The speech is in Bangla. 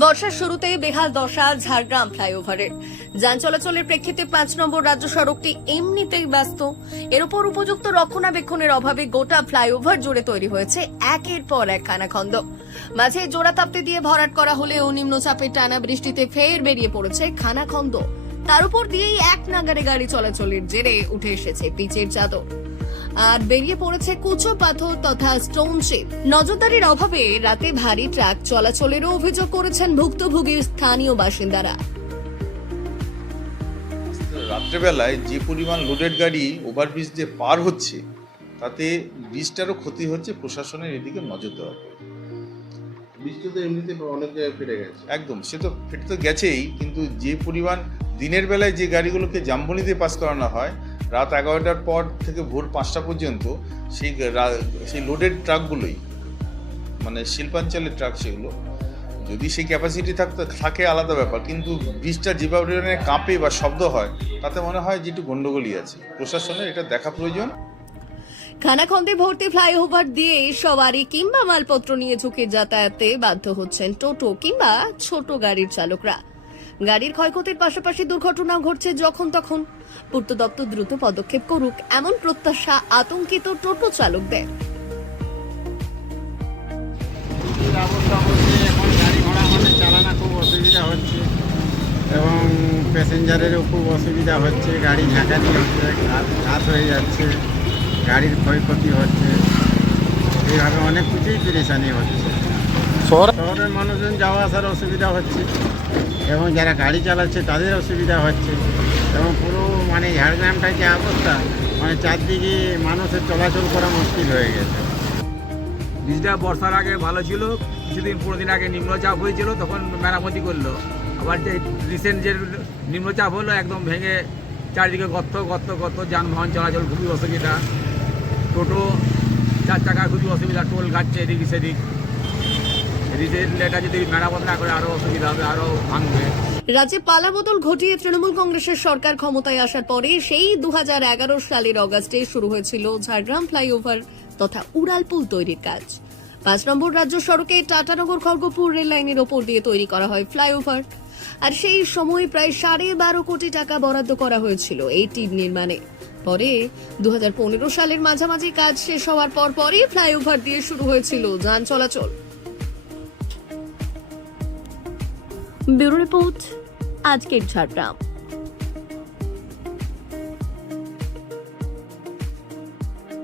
বর্ষার শুরুতেই বেহাল দশা, ঝাড়গ্রাম ফ্লাইওভারের। যান চলাচলের প্রেক্ষিতে পাঁচ নম্বর রাজ্য সড়কটি এমনিতেই ব্যস্ত। এর উপর উপযুক্ত রক্ষণাবেক্ষণের অভাবে গোটা ফ্লাইওভার জুড়ে তৈরি হয়েছে একের পর এক খানাখন্দ। মাঝে জোড়া তাপ্তি দিয়ে ভরাট করা হলেও নিম্নচাপের টানা বৃষ্টিতে ফের বেরিয়ে পড়েছে খানাখন্দ। তার উপর দিয়েই এক নাগারে গাড়ি চলাচলের জেরে উঠে এসেছে পিচের চাদর। আর বেরিয়ে পড়েছে কুচো পাথর তথা স্টোন শেপ নজরদারির অভাবে রাতে ভারী ট্রাক চলাচলেরও অভিযোগ করেছেন ভুক্তভোগীর স্থানীয় বাসিন্দারা। রাত্রেবেলায় যে পরিমাণ লোডেড গাড়ি ওভারব্রিজ দিয়ে পার হচ্ছে তাতে ব্রিজটারও ক্ষতি হচ্ছে প্রশাসনের এদিকে নজর দেওয়া প্রয়োজন। বৃষ্টি তো এমনিতে অনেক জায়গায় ফেটে গেছে। একদম সে তো ফেটে তো গেছেই কিন্তু যে পরিমাণ দিনের বেলায় যে গাড়িগুলোকে জাম্বনি দিয়ে পাস করানো হয় রাত এগারোটার পর থেকে ভোর পাঁচটা পর্যন্ত সেই সেই লোডেড ট্রাকগুলোই মানে শিল্পাঞ্চলের ট্রাক সেগুলো, যদি সেই ক্যাপাসিটি থাকতে, থাকে আলাদা ব্যাপার, কিন্তু ব্রিজটা যে পরিমাণে কাঁপে বা শব্দ হয়, তাতে মনে হয় যে একটু গন্ডগোলই আছে। প্রশাসনের এটা দেখা প্রয়োজন। খানাখন্দে ভর্তি ফ্লাইওভার দিয়ে সবারই কিংবা মালপত্র নিয়ে ঝুঁকে যাতায়াতে বাধ্য হচ্ছেন টোটো কিংবা ছোট গাড়ির চালকরা। গাড়ির ক্ষয়ক্ষতির পাশাপাশি দুর্ঘটনা ঘটছে যখন তখন। পূর্ত দপ্তর দ্রুত পদক্ষেপ করুক, এমন প্রত্যাশা আতঙ্কিত টোটো চালকদের। অবস্থা বলতে এখন গাড়ি ঘোড়া মানে চালানো খুব অসুবিধা হচ্ছে এবং প্যাসেঞ্জারেরও খুব অসুবিধা হচ্ছে, গাড়ি ঝাঁকানি হচ্ছে ঘাত হয়ে যাচ্ছে, গাড়ির ক্ষয়ক্ষতি হচ্ছে। এইভাবে অনেক কিছুই পেরেশানি হচ্ছে। শহরের মানুষজন যাওয়া আসার অসুবিধা হচ্ছে। এবং যারা গাড়ি চালাচ্ছে তাদের অসুবিধা হচ্ছে। এবং পুরো মানে ঝাড়গ্রামটার যে অবস্থা মানে চারদিকে মানুষের চলাচল করা মুশকিল হয়ে গেছে। বীজটা বর্ষার আগে ভালো ছিল কিছুদিন পনেরো দিন আগে নিম্নচাপ হয়েছিল তখন মেরামতি করল। আবার যে রিসেন্ট যে নিম্নচাপ হলো একদম ভেঙে চারিদিকে গর্ত গর্ত গর্ত যানবাহন চলাচল খুবই অসুবিধা। টোটো চার চাকা খুবই অসুবিধা টোল কাটছে এদিক সেদিক। রাজ্যে পালাবদল ঘটিয়ে তৃণমূল কংগ্রেসের সরকার ক্ষমতায় আসার পরে সেই দুহাজার এগারো সালের অগাস্টে শুরু হয়েছিল ঝাড়গ্রাম ফ্লাইওভার তথা উড়ালপুল তৈরির কাজ। পাঁচ নম্বর রাজ্য সড়কে টাটানগর খড়গপুর রেল লাইনের ওপর দিয়ে তৈরি করা হয় ফ্লাইওভার। আর সেই সময় প্রায় সাড়ে বারো কোটি টাকা বরাদ্দ করা হয়েছিল এই টিম নির্মাণে। পরে দু হাজার পনেরো সালের মাঝামাঝি কাজ শেষ হওয়ার পর পরই ফ্লাইওভার দিয়ে শুরু হয়েছিল যান চলাচল। ব্যুরো রিপোর্ট আজকের ঝাড়গ্রাম।